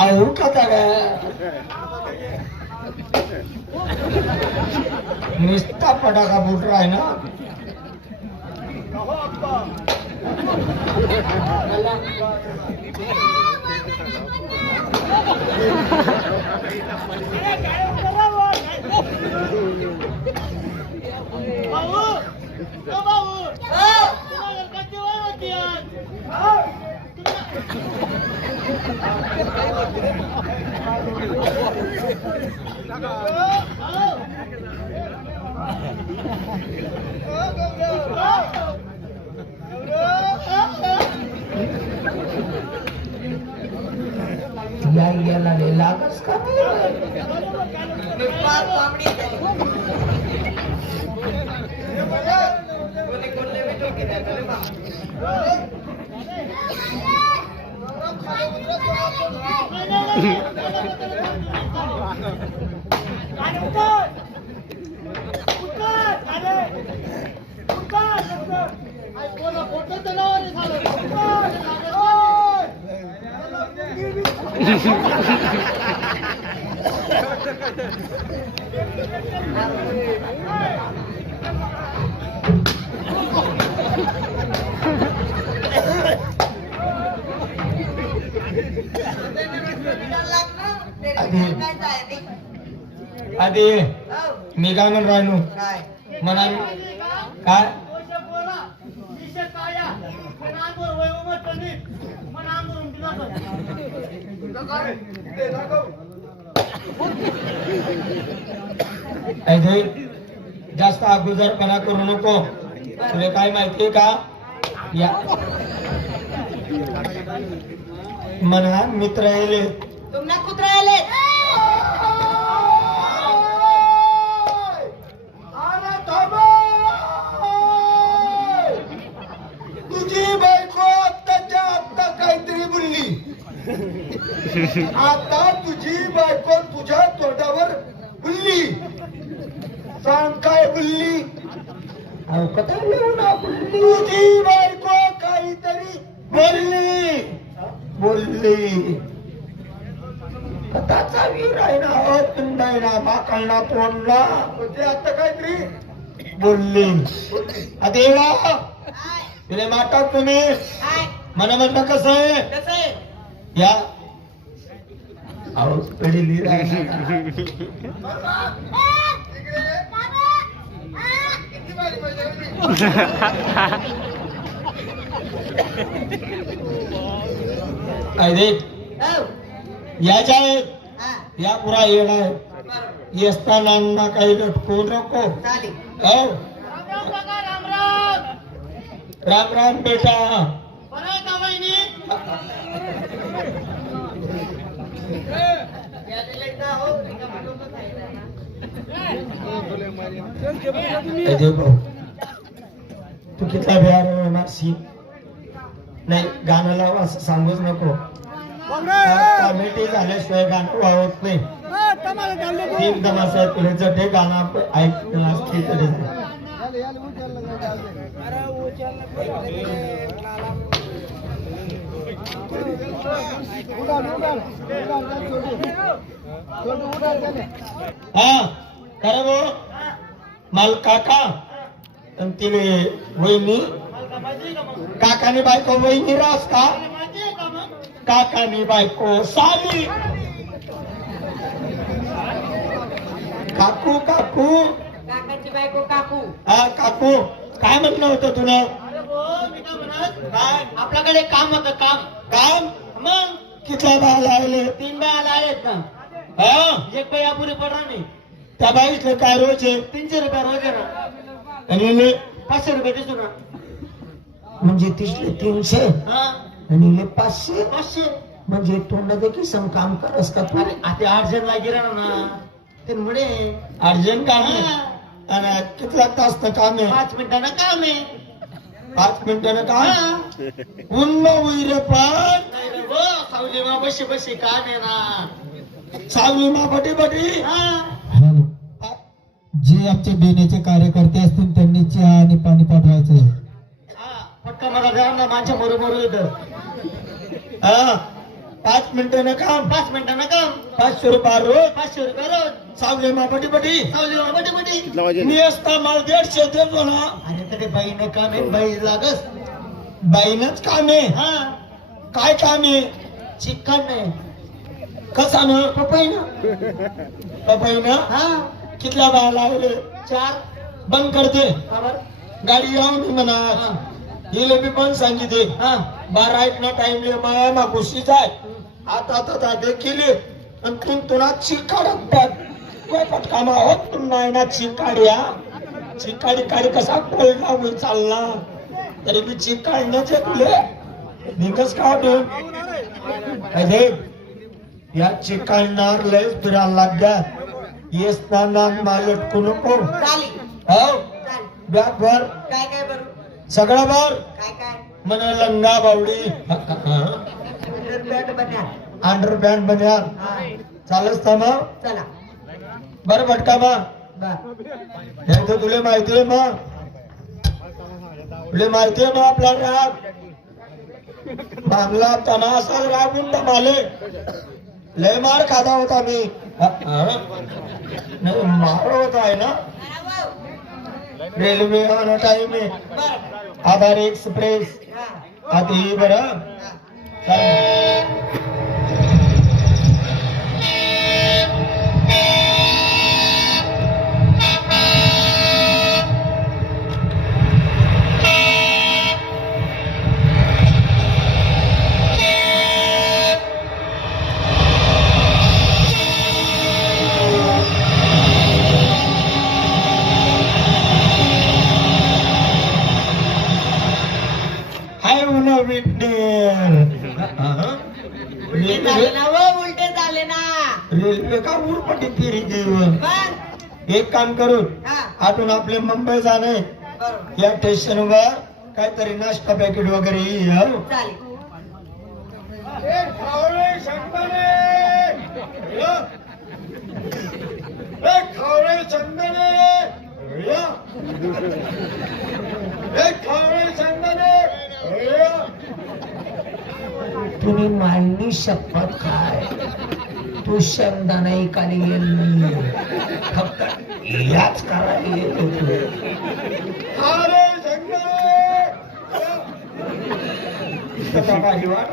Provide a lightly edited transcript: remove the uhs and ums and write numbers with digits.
आऊ का निस्ता पटाका फुट रहा है ना. याला लागस का आधी मी काय म्हणून राहिलो म्हणा काय जास्त अगोदरपणा करू नको. तुला काय माहितीये का या म्हणा मित्र येले तुम्हाला कुत्रा आले तुझी बायको आत्ताच्या आत्ता काहीतरी बोलली. आता तुझी बायको तुझ्या तोंडावर बोलली. सांग काय बोलली. तुझी बायको काहीतरी बोलली. कथाचा वीर आहे ना तुंडाय ना माकळना तोंडला म्हणजे आता काहीतरी बोलली. देवा तिने माटा तुम्ही मला म्हणता कसं आहे या आहो पडली याच्या या पुरा येणार येसताना काही लटकू नको. राम राम बेटा. तू कितला बिहार मारशी नाही गाणं लाव असं सांगूच नको. कॉमेडी झाल्याशिवाय गाणं वावत नाही. तीन तमाशा तुला जटे गाणं ऐकलं असते तरी हा खरं भाऊ माल काका तिने वहिनी काकानी बायको वहिनी रास का काकानी बायको साली काकू काकू काकाची बायको काकू. हा काकू काय म्हटलं होतं तुला. आपल्याकडे काम होतं काम. काम मग किती बाल आले. 3 बाया आहेत ना. हा एक बाई अपुरी पडणार नाही. त्या बाईतलं काय रोज आहे 300 रुपये रोज आहे ना. आणि 500 रुपये दिसू ना. म्हणजे तिसले 300 आणि 500 500 म्हणजे तोंडात किसम काम करस का तू. अरे आता 8 जण लागे ना ते मुळे अर्जंट काम आहे. आणि कितला तास काम आहे. 5 मिनिटांना काम आहे. 5 मिनिटानं काम उन्न उईरे पण सावली मा बशी बशी काम आहे ना. सावली मा बटी बटी. जे आमचे बेनेचे कार्यकर्ते असतील त्यांनी चहा आणि पाणी पाठवायचं. पटका मला द्या ना माझ्या बरोबर येतं. हा 5 मिनिटानं काम 5 मिनिटांना काम 500 रुपये रोज 500 रुपये रोज सावले मापटी पटी सावलीवर बटी मी असता मला 150 देतो ना. अरे तरी बाईने काम आहे बाई लागस बाईनच काम आहे. हा काय काम आहे चिकन नाही कसा ना पपई ना पपईना हा कितल्या बाया लावले 4 बंद करते खबर गाडी येऊन मी म्हणा हिला मी पण सांगितले हा 12 ना टाइमले माया मा घुशी जाय आता केली आणि तू तुला चिकाड कामा होत नाही ना चिकाड्या चिकाडी काडी कसा पडला होईल चालला तरी मी चिकाडण्याचे तुले निकस का अरे या चिकाडणार लय फिरायला लागल्यात येस ना मालटकू नको चाली हो चाल बॅग भर काय काय बरं सगळं भर काय काय मन लंगा बावडी बॅट बन्या अंडर पॅन्ट बन्या हा चालच था मग चला बरं भटका मग बर हे तर तुला माहिती आहे मग तुला माहिती आहे मग आपला राग मागला तना असा रागून माले लय मार खादा होता मी नाही मार होता आहे ना रेल्वे आना टाइम आहे बर आधार एक्सप्रेस हा आता ही बरं हाय उन्हा विटनेर उलटे झाले ना वो उलटे झाले ना रेल्वे का उरपटी फिरी गेली बर एक काम करू हा आतून आपले मुंबई जाणे बरोबर या स्टेशनवर काहीतरी नाश्ता पॅकेट वगैरे येईल चालेल तुम्ही मांडणी शपथ खाय तू शब्द नाही काली गेली फक्त याच करायला येत होतो माझी वाट